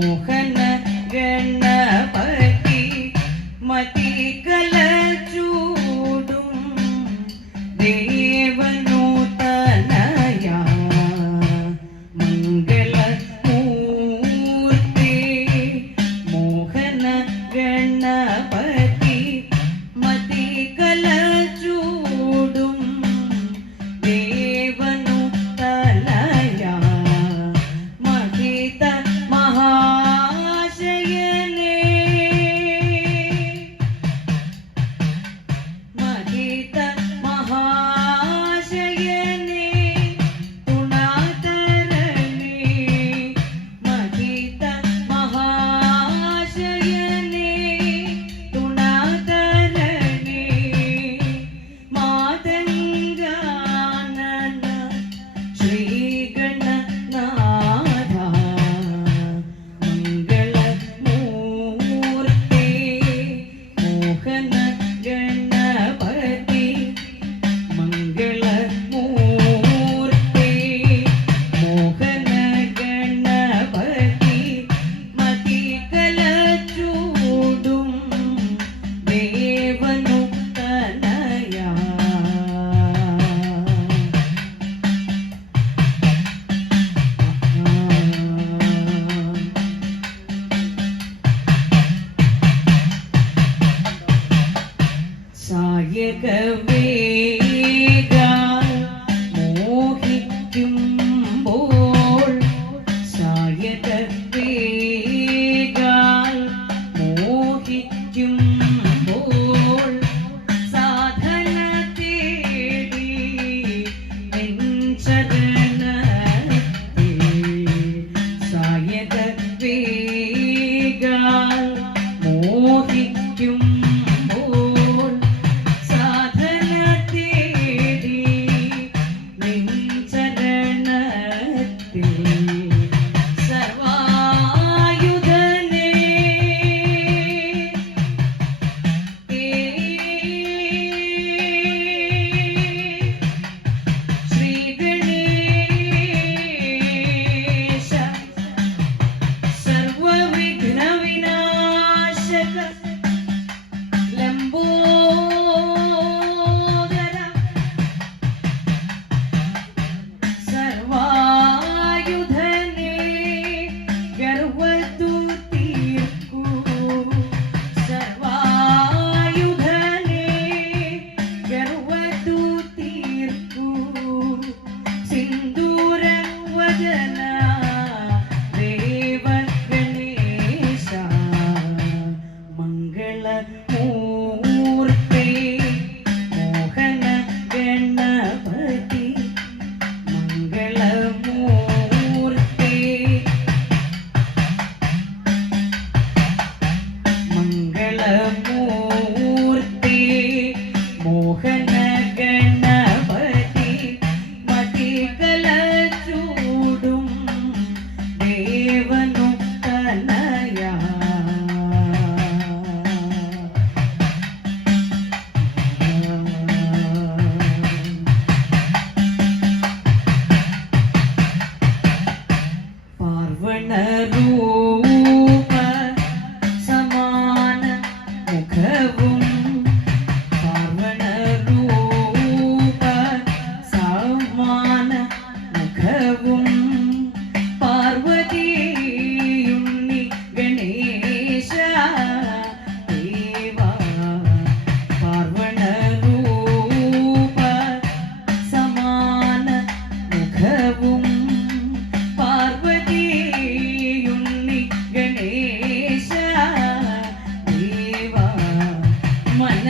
മോഹന ഗണപതി മതി കല ചൂടും ദേവനൂതനയ. മംഗള മൂർത്തി മോഹന ഗണപതി கேட்கவே I Nadu. เหมือน